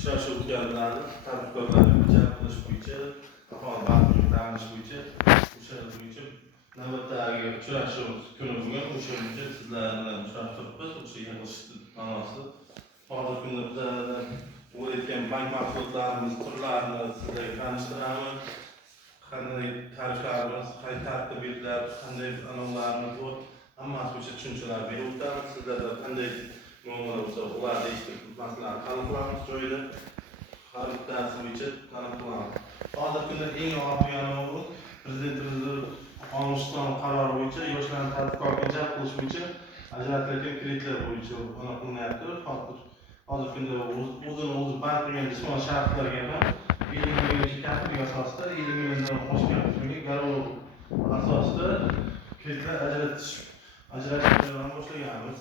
uchrashuv o'tkaziladi. Tadbirkorlarni jalb qilish bo'yicha, aholi bandligini ta'minlash bo'yicha, o'shalar bo'yicha navbatdagi uchrashuv kuni bugun. O'sha bo'yicha sizlar bilan uchrashtiribmiz. O'sha yig'ilish ma'nosida hozirgi kunda bizlar o'rayotgan bank mahsulotlarimiz turlarini sizlarga tanishtiramiz. Qanday tariflarimiz, qanday tartiblar, qanday anavlarimiz bor, hammasi bo'yicha tushunchalar berib o'tamiz. Sizlarda qanday muammolar bo'lsa, ularni eshitib masalalarni hal qilamiz joyida. Har bittasi bo'yicha tanib qilamiz. Hozirgi kunda eng og'ir yangi prezidentimiz olishgan qarori bo'yicha yoshlarni tadbirkorlikka jalb qilish bo'yicha ajratilgan kreditlar bo'yicha aniqlanyapti. Hozirgi kunda o'zini band qilgan jismoniy shaxslarga ham 50 milliongacha kapitalik asosida 50 milliondan oshgan qismiga garov asosida kreditlar ajratish boshlaganmiz.